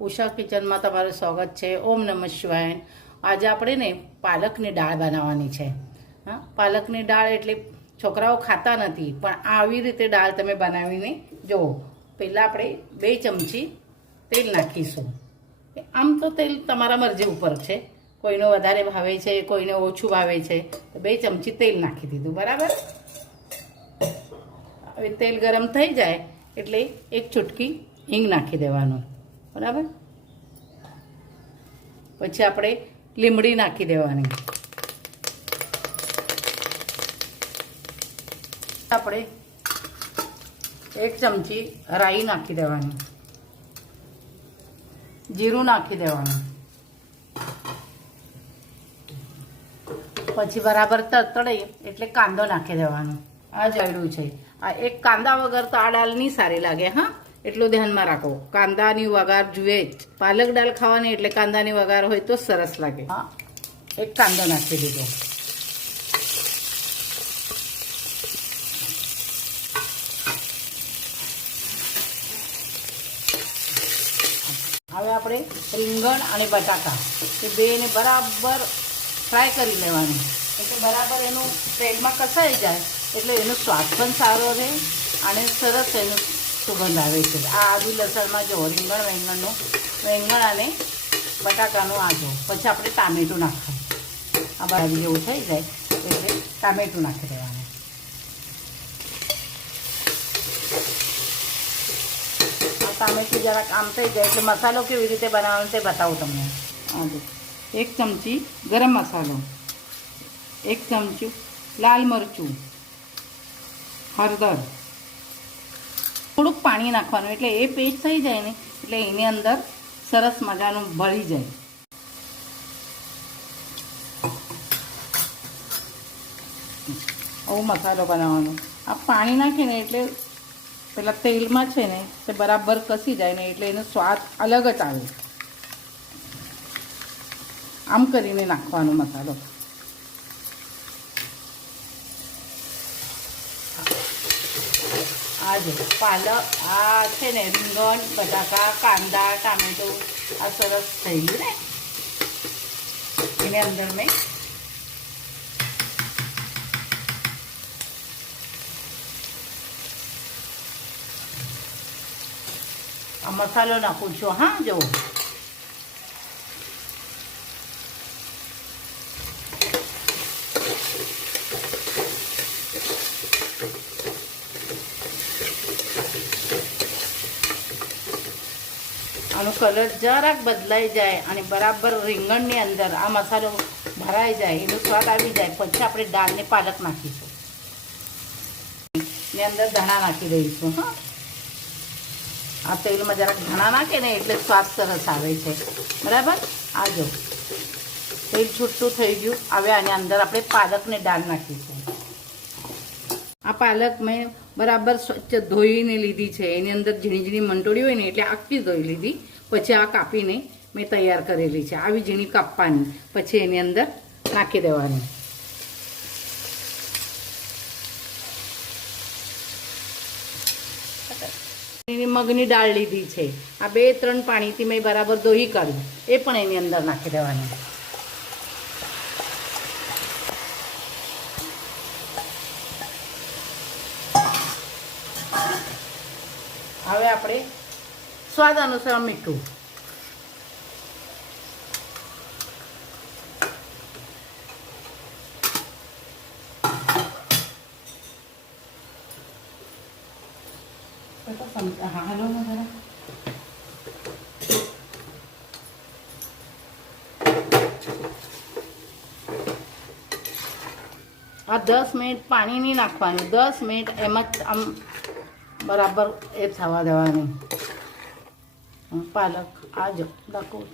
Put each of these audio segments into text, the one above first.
ઉષા કિચનમાં તમારું સ્વાગત છે। ઓમ નમઃ શિવાય। આજે આપણે ને પાલકની દાળ બનાવવાની છે। હા, પાલકની દાળ એટલે છોકરાઓ ખાતા નથી, પણ આવી રીતે દાળ તમે બનાવીને જુઓ। પહેલાં આપણે 2 ચમચી તેલ નાખીશું। આમ તો તેલ તમારા મરજી ઉપર છે, કોઈને વધારે ભાવે છે, કોઈને ઓછું ભાવે છે, તો 2 ચમચી તેલ નાખી દીધું, બરાબર। હવે તેલ ગરમ થઈ જાય એટલે 1 ચૂટકી હિંગ નાખી દેવાનું, બરાબર। પછી આપણે લીમડી નાખી દેવાની। આપણે 1 ચમચી રાઈ નાખી દેવાની, જીરું નાખી દેવાનું। પછી બરાબર તતડે એટલે કાંદો નાખી દેવાનો। આ જડ્યું છે, આ એક કાંદા વગર તો આ દાળ નહીં સારી લાગે। હા, એટલું ધ્યાનમાં રાખો, કાંદાની વઘાર જુએ જ। પાલક દાળ ખાવાની એટલે કાંદાની વઘાર હોય તો સરસ લાગે। હા, એક કાંદો નાખી દીધો। હવે આપણે રીંગણ અને બટાકા એ બેને બરાબર ફ્રાય કરી લેવાની, એટલે બરાબર એનું તેલમાં કસાઈ જાય એટલે એનો સ્વાદ પણ સારો રહે અને સરસ એનું સુગંધ આવે છે। આ આદુ લસણમાં જો વેંગણ અને બટાકાનું આ જો। પછી આપણે ટામેટું નાખવાનું, આ બરાબર જેવું થઈ જાય એટલે ટામેટું નાખી દેવાનું। આ ટામેટું જરાક આમ થઈ જાય એટલે મસાલો કેવી રીતે બનાવવાનો તે બતાવું તમને। આ જો 1 ચમચી ગરમ મસાલો, 1 ચમચી લાલ મરચું, હળદર, થોડુંક પાણી નાખવાનું એટલે એ પેસ્ટ થઈ જાય ને એટલે એની અંદર સરસ મજાનું ભળી જાય। આવો મસાલો બનાવવાનો। આ પાણી નાખીને એટલે પેલા તેલમાં છે ને તે બરાબર કસી જાય ને એટલે એનો સ્વાદ અલગ જ આવે। આમ કરીને નાખવાનો મસાલો। આ જો પાલક, આ છે ને રીંગણ, બટાકા, કાંદા, ટામેટું આ સરસ થઈ ગયું ને, એની અંદર મેં આ મસાલો નાખું છું। હા, જો આનો કલર જરાક બદલાઈ જાય અને બરાબર રીંગણની અંદર આ મસાલો ભરાઈ જાય, એનો સ્વાદ આવી જાય પછી આપણે દાળને પાલક નાખીશું, એની અંદર ધાણા નાખી દઈશું। હા, આ તેલમાં જરાક ધાણા નાખે ને એટલે સ્વાદ સરસ આવે છે, બરાબર। આ જો તેલ છૂટું થઈ ગયું। હવે આની અંદર આપણે પાલકને દાળ નાખીશું। આ પાલક મેં બરાબર સ્વચ્છ ધોઈને લીધી છે, એની અંદર ઝીણી ઝીણી મંટોળી હોય ને એટલે આખી ધોઈ લીધી, પછી આ કાપીને મેં તૈયાર કરેલી છે। આવી ઝીણી કાપવાની, પછી એની અંદર નાખી દેવાની। મગની દાળ લીધી છે, આ 2-3 પાણીથી મેં બરાબર ધોઈ કાઢ્યું, એ પણ એની અંદર નાખી દેવાની। હવે આપણે સ્વાદ અનુસાર મીઠું, હાલો ને જરા, આ 10 મિનિટ પાણી નહીં નાખવાનું, 10 મિનિટ એમ જ આમ બરાબર એ થવા દેવાની। પાલક આ જો નાખું,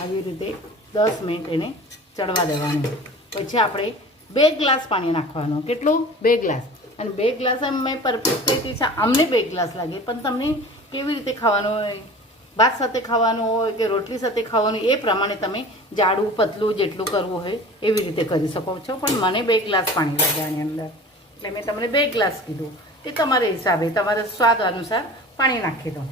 આવી રીતે 10 મિનિટ એને ચડવા દેવાનું। પછી આપણે 2 ગ્લાસ પાણી નાખવાનું। કેટલું? 2 ગ્લાસ। અને 2 ગ્લાસ મેં પરફેક્ટ કીધી છે, અમને 2 ગ્લાસ લાગે, પણ તમને કેવી રીતે ખાવાનું હોય, ભાત સાથે ખાવાનું હોય કે રોટલી સાથે ખાવાનું, એ પ્રમાણે તમે જાડું પતલું જેટલું કરવું હોય એવી રીતે કરી શકો છો। પણ મને 2 ગ્લાસ પાણી લાગે આની અંદર, એટલે મેં તમને 2 ગ્લાસ કીધું। એ તમારા હિસાબે, તમારા સ્વાદ અનુસાર પાણી નાખી દો।